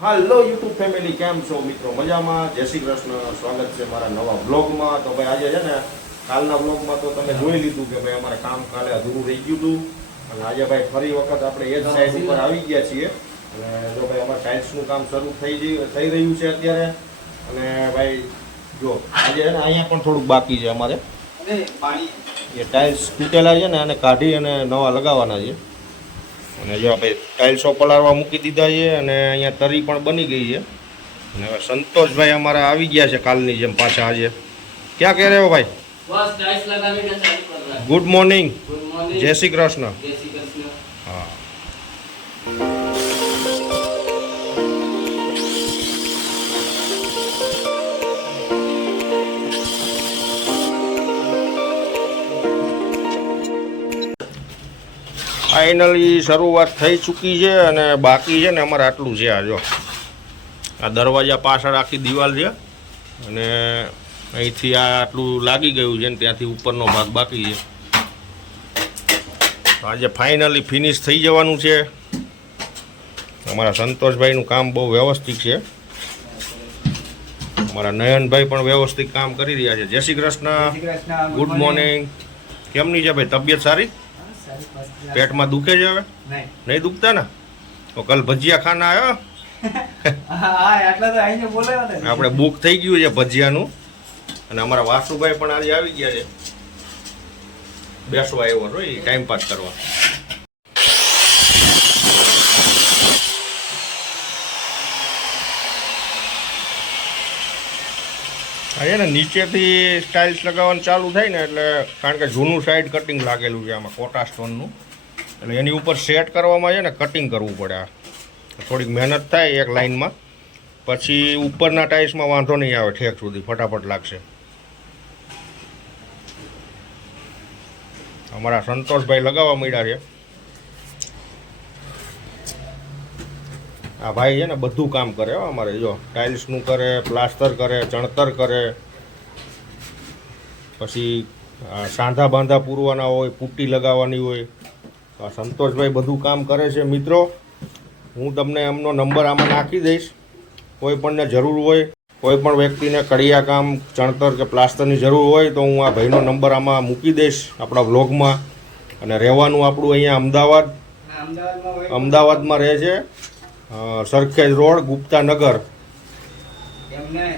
હાલો YouTube family, કેમ છો મિત્રો? મજામાં? જય શ્રી કૃષ્ણ. સ્વાગત છે મારા નવા બ્લોગમાં. તો ભાઈ આજે છે ને કાલના બ્લોગમાં તો તમે જોઈ લીધું કે ભાઈ અમારે કામ કાલે અધૂરું રહી ગયું હતું, અને આજે ભાઈ ફરી વખત આપણે એ જ સાઈડ ઉપર આવી ગયા છીએ. અને જો ભાઈ અમારે ટાઇલ્સનું કામ શરૂ થઈ રહ્યું છે અત્યારે. અને ભાઈ જો આજે છે ને અહીંયા પણ થોડુંક બાકી છે અમારે. એ ટાઇલ્સ તૂટેલા છે ને અને કાઢી અને નવા લગાવવાના છે. અને જો આપણે ટાઇલ્સો પલાળવા મૂકી દીધા છે અને અહીંયા તરી પણ બની ગઈ છે. અને હવે સંતોષભાઈ અમારા આવી ગયા છે કાલની જેમ પાછા આજે. ક્યાં કહે રહ્યો ભાઈ? બસ ટાઇલ્સ લગાવીને ચાલુ કરવા. Good morning. Good morning. જય શ્રી કૃષ્ણ. જય શ્રી કૃષ્ણ. હા. ફાઇનલી શરૂઆત થઈ ચૂકી છે અને બાકી છે ને અમારે આટલું છે. આ જો આ દરવાજા પાછળ આખી દિવાલ છે અને અહીંથી આ આટલું લાગી ગયું છે ને ત્યાંથી ઉપરનો ભાગ બાકી છે. આજે ફાઇનલી ફિનિશ થઈ જવાનું છે. અમારા સંતોષભાઈનું કામ બહુ વ્યવસ્થિત છે. અમારા નયનભાઈ પણ વ્યવસ્થિત કામ કરી રહ્યા છે. જય શ્રી કૃષ્ણ. Good morning. કેમની છે ભાઈ તબિયત? સારી? પેટમાં દુખે છે હવે? નહીં દુખતા ને? તો કલ ભજીયા ખાના આવ્યો. આપણે બુક થઈ ગયું છે ભજીયાનું. અને અમારા વાસુભાઈ પણ આજે આવી ગયા છે. બેસવા આવ્યો છો એ ટાઈમ પાસ કરવા. હા ને નીચેથી સ્ટાઇલ્સ લગાવવાનું ચાલુ થાય ને એટલે, કારણ કે જૂનું સાઈડ કટિંગ લાગેલું છે આમાં કોટા સ્ટોનનું, એટલે એની ઉપર સેટ કરવામાં છે ને કટિંગ કરવું પડે. થોડીક મહેનત થાય એક લાઇનમાં, પછી ઉપરના ટાઇલ્સમાં વાંધો નહીં આવે, ઠેક સુધી ફટાફટ લાગશે. અમારા સંતોષભાઈ લગાવવા માંડ્યા છે. આ ભાઈ છે ને બધું કામ કરે અમારે. જો ટાઇલ્સનું કરે, પ્લાસ્ટર કરે, ચણતર કરે, પછી સાંધા બાંધા પૂરવાના હોય, પુટ્ટી લગાવવાની હોય. આ સંતોષભાઈ બધું કામ કરે છે. મિત્રો, હું તમને એમનો નંબર આમાં નાખી દઈશ. કોઈ પણને જરૂર હોય, કોઈ પણ વ્યક્તિને કડિયા કામ, ચણતર કે પ્લાસ્ટરની જરૂર હોય તો હું આ ભાઈનો નંબર આમાં મૂકી દઈશ આપણા વ્લોગમાં. અને રહેવાનું આપણું અહીંયા અમદાવાદમાં રહે છે, સરખેજ રોડ, ગુપ્તાનગર.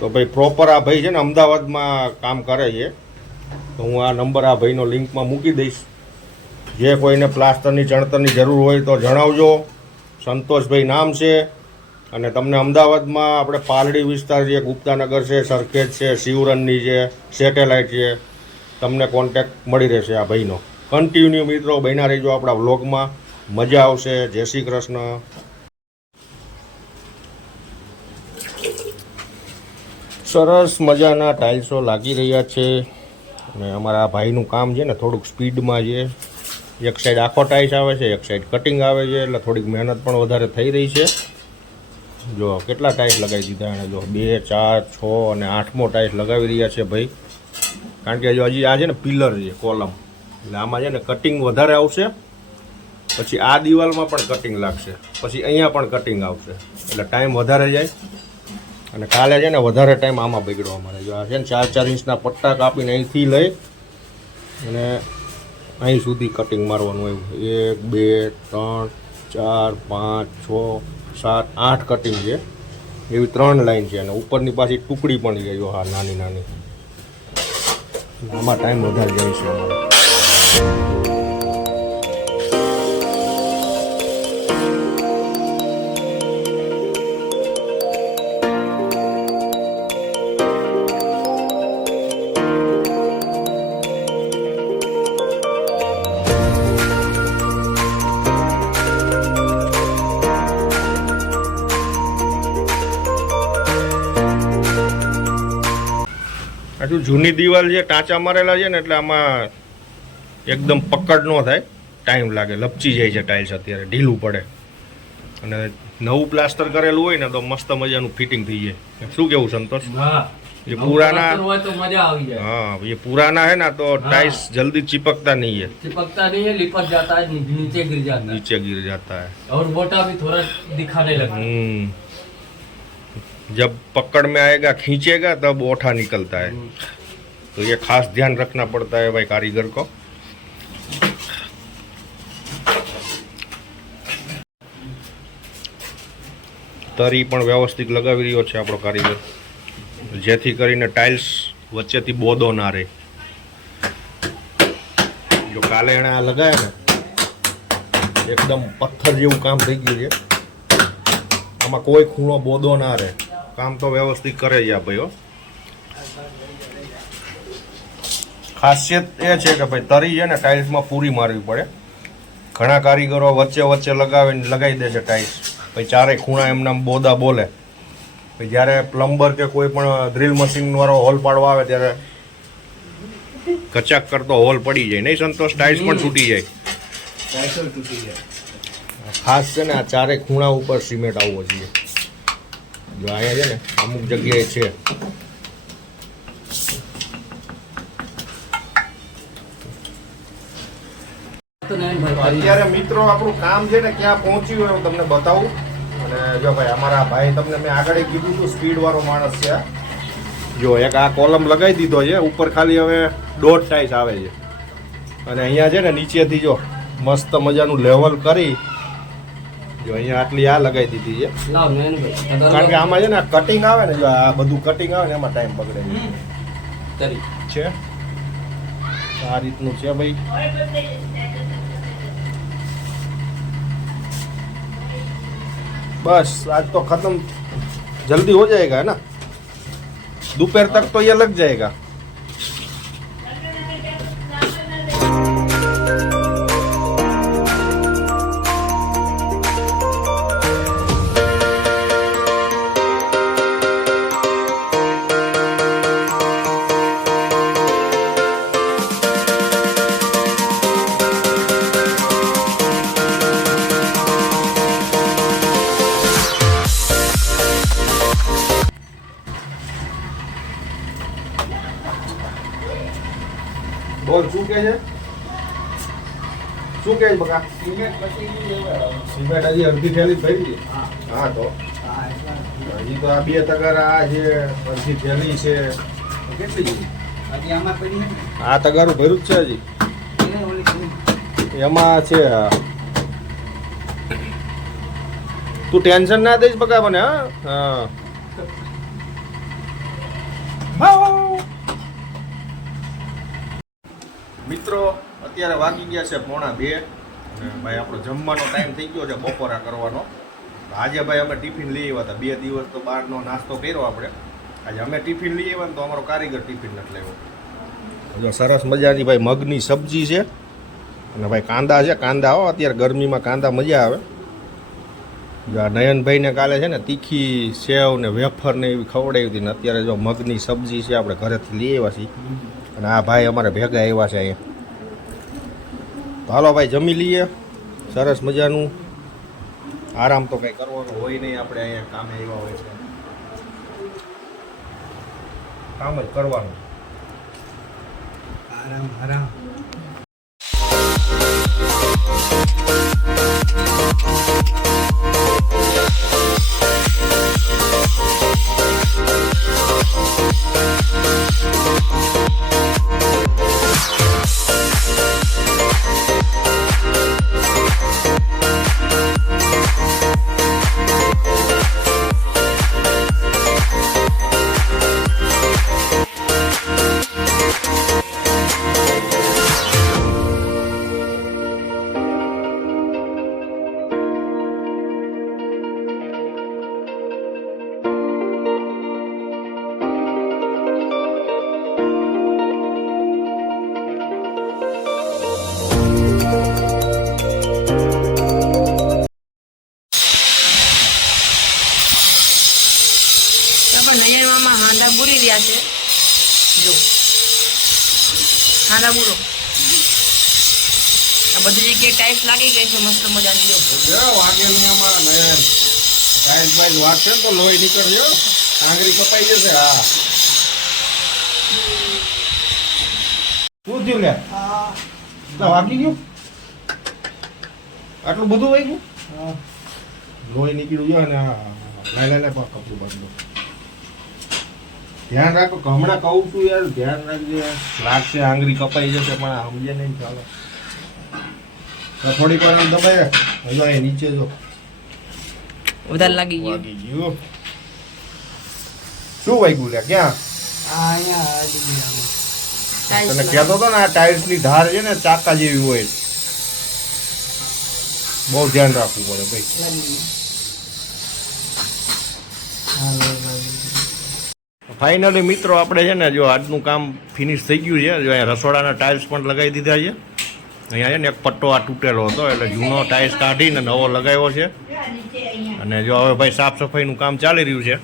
તો ભાઈ પ્રોપર આ ભાઈ છે ને અમદાવાદમાં કામ કરે છે. તો હું આ નંબર આ ભાઈનો લિંકમાં મૂકી દઈશ. જે કોઈને પ્લાસ્ટરની ચણતરની જરૂર હોય તો જણાવજો. સંતોષભાઈ નામ છે. અને તમને અમદાવાદમાં આપણે પાલડી વિસ્તાર છે, ગુપ્તાનગર છે, સરખેજ છે, શિવરણની છે, સેટેલાઇટ છે, તમને કોન્ટેક્ટ મળી રહેશે આ ભાઈનો. કન્ટિન્યુ મિત્રો બન્યા રહેજો આપણા વ્લોગમાં, મજા આવશે. જય શ્રી કૃષ્ણ. સરસ મજાના ટાઇલ્સો લાગી રહ્યા છે. અને અમારા ભાઈનું કામ છે ને થોડુંક સ્પીડમાં છે. એક સાઈડ આખો ટાઇલ્સ આવે છે, એક સાઈડ કટિંગ આવે છે, એટલે થોડીક મહેનત પણ વધારે થઈ રહી છે. જો કેટલા ટાઇલ્સ લગાવી દીધા એણે. જો 2, 4, 6 અને 8મો ટાઇલ્સ લગાવી રહ્યા છે ભાઈ. કારણ કે જો હજી આ છે ને પિલર છે, કોલમ, એટલે આમાં છે ને કટિંગ વધારે આવશે. પછી આ દિવાલમાં પણ કટિંગ લાગશે, પછી અહીંયા પણ કટિંગ આવશે, એટલે ટાઈમ વધારે જાય. અને કાલે છે ને વધારે ટાઈમ આમાં બગડવા અમારે. જો આ છે ને 4-4 ઇંચના પટ્ટા કાપીને અહીંથી લઈ અને અહીં સુધી કટિંગ મારવાનું આવ્યું. 1, 2, 3, 4, 5, 6, 7, 8 કટિંગ છે. એવી 3 લાઈન છે. અને ઉપરની પાછી ટુકડી પણ છે. જો હા, નાની નાની. આમાં ટાઈમ વધારે જાય છે અમારે. હજુ જૂની દિવાલ છે, ટાંચા મારેલા છે ને, એટલે આમાં એકદમ પકડ ન થાય, ટાઈમ લાગે, લપચી જાય છે ટાઇલ્સ, અત્યારે ઢીલું પડે. અને નવું પ્લાસ્ટર કરેલું હોય ને તો મસ્ત મજાનું ફિટિંગ થઈ જાય. શું કેવું સંતોષ? ये पुराना तो मजा आ गया। हाँ, ये पुराना है ना तो टाइल्स जल्दी चिपकता नहीं है, लिपट जाता है, नीचे गिर जाता है, नीचे गिर जाता है और मोटा भी थोड़ा दिखाने लगता है। जब पकड़ में आएगा खींचेगा तब ओठा निकलता है, तो ये खास ध्यान रखना पड़ता है भाई कारीगर को। તરી પણ વ્યવસ્થિત લગાવી રહ્યો છે આપણો કારીગર, જેથી કરીને ટાઇલ્સ વચ્ચેથી બોદો ના રહે. જો કાલે એણે આ લગાવ્યા ને એકદમ પથ્થર જેવું કામ થઈ ગયું છે. આમાં કોઈ ખૂણો બોદો ના રહે. કામ તો વ્યવસ્થિત કરે છે આ ભાઈઓ. ખાસિયત એ છે કે ભાઈ તરી છે ને ટાઇલ્સમાં પૂરી મારવી પડે. ઘણા કારીગરો વચ્ચે વચ્ચે લગાવીને લગાવી દે છે ટાઇલ્સ, પછી ચારે ખૂણા એમના બોદા બોલે. પછી જ્યારે પ્લમ્બર કે કોઈ પણ ડ્રીલ મશીન વાળો હોલ પાડવા આવે ત્યારે કચાક કરતો હોલ પડી જાય. નહીં સંતોષ? ટાઇલ્સ પણ તૂટી જાય. ખાસ છે ને આ ચારે ખૂણા ઉપર સિમેન્ટ આવવો જોઈએ. જો અહીંયા છે ને અમુક જગ્યાએ છે. અત્યારે મિત્રો આપણું કામ છે ને ક્યાં પહોંચ્યું હોય હું તમને બતાવું. અને જો ભાઈ અમારા ભાઈ તમને મેં આગળ કીધું હતું સ્પીડ વાળો માણસ છે. જો એક આ કોલમ લગાવી દીધો છે, ઉપર ખાલી હવે દોઢ ટાઈસ આવે છે. અને અહીંયા છે ને નીચેથી જો મસ્ત મજાનું લેવલ કરી જો અહીંયા આટલી આ લગાવી દીધી છે. કારણ કે આમાં છે ને કટિંગ આવે ને, જો આ બધું કટિંગ આવે ને એમાં ટાઈમ બગડે છે. આ રીતનું છે ભાઈ. बस आज तो खत्म जल्दी हो जाएगा है ना, दोपहर तक तो ये लग जाएगा. બોલ શું કે છે? શું કે છે બકા? સિમેન્ટ હજી અડધી થેલી ભરી છે. હા તો હજી તો આ 2 તગારા આ છે, અડધી થેલી છે. કેટલી છે? આ તગારું ભર્યું જ છે હજી. એમાં છે. તું ટેન્શન ના દઈશ બકા મને. હા મિત્રો અત્યારે વાગી ગયા છે 1:45 અને ભાઈ આપણો જમવાનો ટાઈમ થઈ ગયો છે બપોરા કરવાનો. આજે ભાઈ અમે ટિફિન લઈ આવ્યા હતા. 2 દિવસ તો બહારનો નાસ્તો કર્યો આપણે. આજે અમે ટિફિન લઈ આવ્યા ને તો અમારો કારીગર ટિફિન નથી લાવ્યો. જો સરસ મજાની ભાઈ મગની સબ્જી છે અને ભાઈ કાંદા છે. કાંદા હો અત્યારે ગરમીમાં કાંદા મજા આવે. જો આ નયનભાઈને કાલે છે ને તીખી સેવ ને વેફર ને એવી ખવડાવી હતી ને અત્યારે જો મગની સબ્જી છે આપણે ઘરેથી લઈ આવ્યા છીએ. અને આ ભાઈ અમારે ભેગા આવ્યા છે અહીંયા. તો હાલો ભાઈ જમી લઈએ. સરસ મજાનું. આરામ તો કંઈ કરવાનું હોય નહીં, આપણે અહીંયા કામે આવ્યા હોય છે, કામ જ કરવાનું. આરામ આરામ. નયનમાં હાંડા બુરી રહ્યા છે. જો હાંડા બુરો. આ બધી જગ્યાએ ટાઈલ્સ લાગી ગઈ છે મસ્ત મજાની. જો વાગેલી આમાં નયન ટાઈલ્સ બાઈલ્સ વાગશે તો લોહી નીકળશે. આંગળી કપાઈ જશે. હા શું થયું લે? વાગી ગયું? આટલું બધું વાગ્યું? લોહી નીકળ્યું. જો ને લાય કપડું બાંધો. ધ્યાન રાખો કે હમણાં કહું છું યાર ધ્યાન રાખજે લાગશે આંગળી કપાઈ જશે પણ આ સમજે નહીં ચાલો તો થોડીક વાર આમ દબાઈ રાખ હજુ અહીં નીચે જો વધારે લાગી ગયું વાગી ગયું શું વાગ્યું લે ક્યાં તને કહેતો હતો ને આ ટાયર્સ ની ધાર છે ને ચાકા જેવી હોય બહુ ધ્યાન રાખવું પડે ભાઈ ફાઇનલી મિત્રો આપણે છે ને જો આજનું કામ ફિનિશ થઈ ગયું છે જો અહીંયા રસોડાના ટાઇલ્સ પણ લગાવી દીધા છે અહીંયા છે ને એક પટ્ટો આ તૂટેલો હતો એટલે જૂનો ટાઇલ્સ કાઢીને નવો લગાવ્યો છે અને જો હવે ભાઈ સાફ સફાઈનું કામ ચાલી રહ્યું છે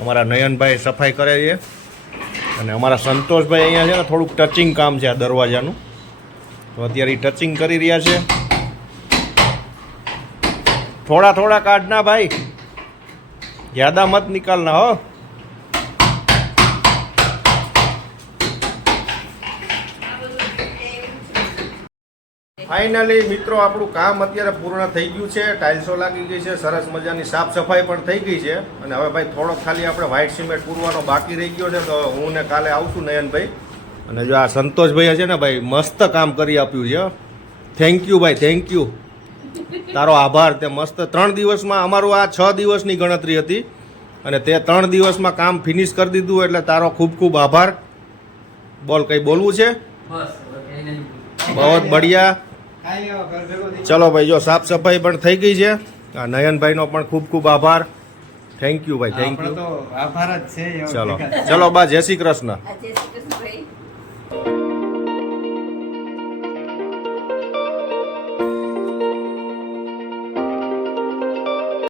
અમારા નયનભાઈ સફાઈ કરે છે અને અમારા સંતોષભાઈ અહીંયા છે ને થોડુંક ટચિંગ કામ છે આ દરવાજાનું તો અત્યારે એ ટચિંગ કરી રહ્યા છે થોડા થોડા કાઢના ભાઈ જ્યાદા મત નિકાલના હો ફાઇનલી મિત્રો આપણું કામ અત્યારે પૂર્ણ થઈ ગયું છે ટાઇલ્સો લાગી ગઈ છે સરસ મજાની સાફ સફાઈ પણ થઈ ગઈ છે અને હવે ભાઈ થોડોક ખાલી આપણે વ્હાઇટ સિમેન્ટ પૂરવાનો બાકી રહી ગયો છે તો હું ને કાલે આવશું નયનભાઈ અને જો આ સંતોષભાઈ છે ને ભાઈ મસ્ત કામ કરી આપ્યું છે થેન્ક યુ ભાઈ થેન્ક યુ તારો આભાર તે મસ્ત 3 દિવસમાં અમારું આ 6 દિવસની ગણતરી હતી અને તે 3 દિવસમાં કામ ફિનિશ કરી દીધું એટલે તારો ખૂબ ખૂબ આભાર બોલ કંઈ બોલવું છે બસ હવે કઈ નહીં. બહુ બઢિયા ચલો ભાઈ જો સાફ સફાઈ પણ થઈ ગઈ છે આ નયનભાઈનો પણ ખૂબ ખૂબ આભાર થેન્ક યુ ભાઈ થેન્ક યુ આભાર જ છે ચલો ચલો બા જય શ્રી કૃષ્ણ જય શ્રી કૃષ્ણ ભાઈ